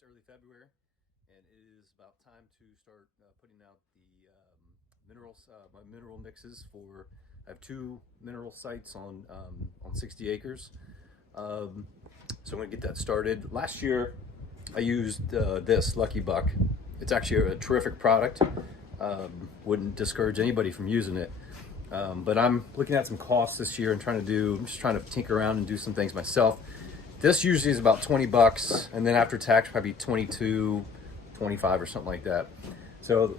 It's early February, and it is about time to start putting out the my mineral mixes for. I have two mineral sites on 60 acres, so I'm going to get that started. Last year, I used this Lucky Buck. It's actually a terrific product. Wouldn't discourage anybody from using it. But I'm looking at some costs this year and I'm just trying to tinker around and do some things myself. This usually is about 20 bucks, and then after tax, probably 22, 25 or something like that. So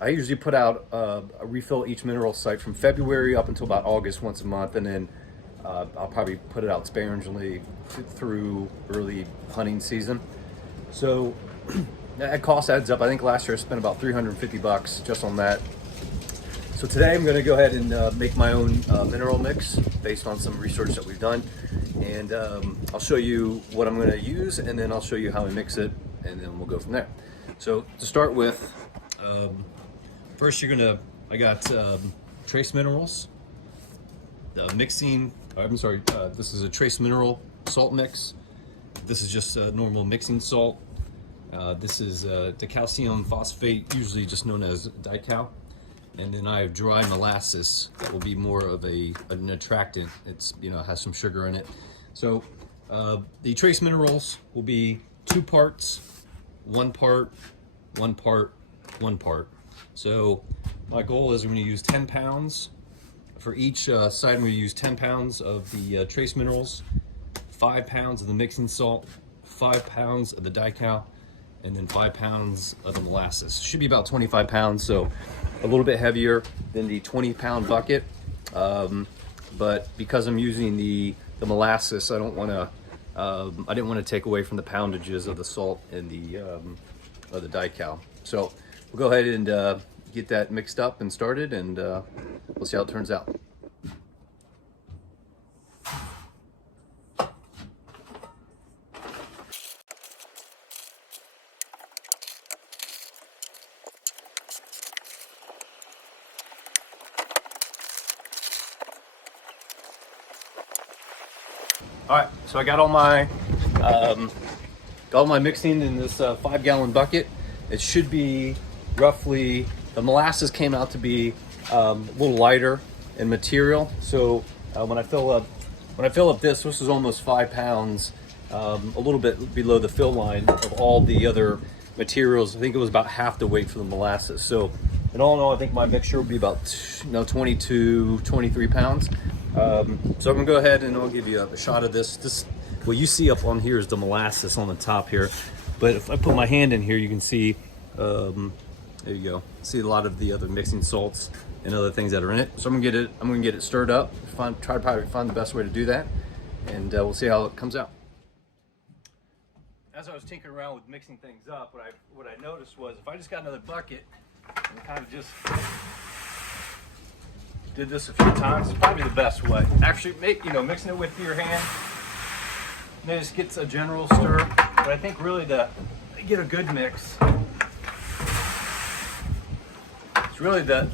I usually put out a refill each mineral site from February up until about August once a month, and then I'll probably put it out sparingly through early hunting season. So that cost adds up. I think last year I spent about 350 bucks just on that. So today I'm going to go ahead and make my own mineral mix based on some research that we've done, and I'll show you what I'm going to use, and then I'll show you how I mix it, and then we'll go from there. So to start with, first I got trace minerals. This is a trace mineral salt mix. This is just normal mixing salt. This is dicalcium phosphate, usually just known as dical. And then I have dry molasses that will be more of an attractant. It's, has some sugar in it. So the trace minerals will be 2 parts, 1 part, 1 part, 1 part. So my goal is I'm going to use 10 pounds. For each side, I'm going to use 10 pounds of the trace minerals, 5 pounds of the mixing salt, 5 pounds of the dical, and then 5 pounds of the molasses. Should be about 25 pounds, so a little bit heavier than the 20-pound bucket. But because I'm using the molasses, I didn't want to take away from the poundages of the salt and of the dical. So we'll go ahead and get that mixed up and started, and we'll see how it turns out. All right, so I got all my mixing in this 5-gallon bucket. It should be roughly, the molasses came out to be a little lighter in material. So when I fill up this is almost 5 pounds, a little bit below the fill line of all the other materials. I think it was about half the weight for the molasses. So in all, I think my mixture will be about 22, 23 pounds. So I'm gonna go ahead and I'll give you a shot of this. What you see up on here is the molasses on the top here. But if I put my hand in here, you can see, there you go. See a lot of the other mixing salts and other things that are in it. So I'm gonna get it stirred up. Try to find the best way to do that, and we'll see how it comes out. As I was tinkering around with mixing things up, what I noticed was if I just got another bucket and kind of just did this a few times, it's probably the best way. Actually, mixing it with your hand, it just gets a general stir. But I think really to get a good mix, it's really the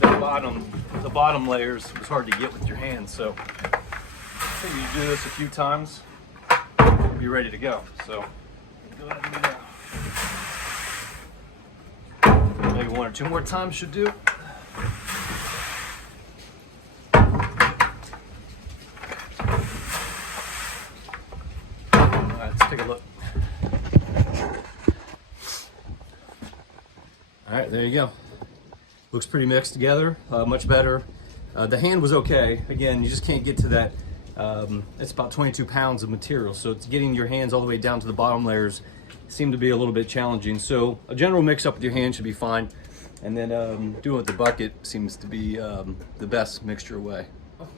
bottom layers was hard to get with your hands. So I think you do this a few times, you'll be ready to go. So go ahead and do that. Maybe 1 or 2 more times should do. Take a look. All right, there you go. Looks pretty mixed together, much better. The hand was okay. Again, you just can't get to that. It's about 22 pounds of material, so it's getting your hands all the way down to the bottom layers seemed to be a little bit challenging. So a general mix up with your hand should be fine, and then doing it with the bucket seems to be the best mixture way.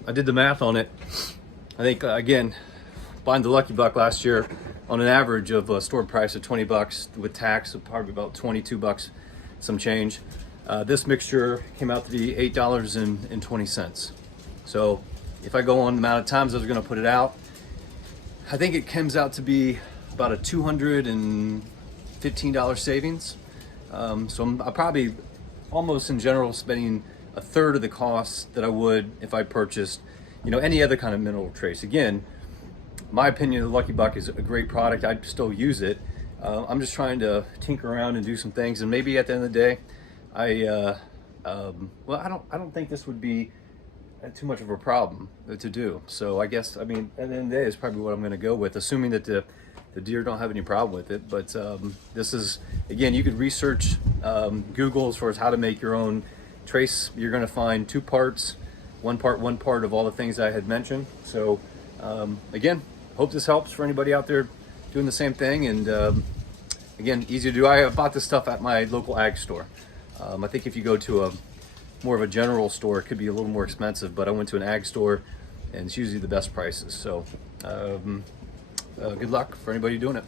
I did the math on it. I think again, buying the Lucky Buck last year, on an average of a store price of 20 bucks with tax, probably about 22 bucks, some change. This mixture came out to be $8.20. So if I go on the amount of times I was going to put it out, I think it comes out to be about a $215 savings. So I'm probably almost in general spending a third of the cost that I would if I purchased, any other kind of mineral trace. Again, my opinion, the Lucky Buck is a great product. I'd still use it. I'm just trying to tinker around and do some things, and maybe at the end of the day, well, I don't think this would be too much of a problem to do. So I guess, I mean, at the end of the day is probably what I'm going to go with, assuming that the deer don't have any problem with it. But this is, again, you could research Google as far as how to make your own trace. You're going to find two parts, one part of all the things I had mentioned. So again, hope this helps for anybody out there doing the same thing. And again, easy to do. I bought this stuff at my local ag store. I think if you go to a more of a general store, it could be a little more expensive, but I went to an ag store and it's usually the best prices. So good luck for anybody doing it.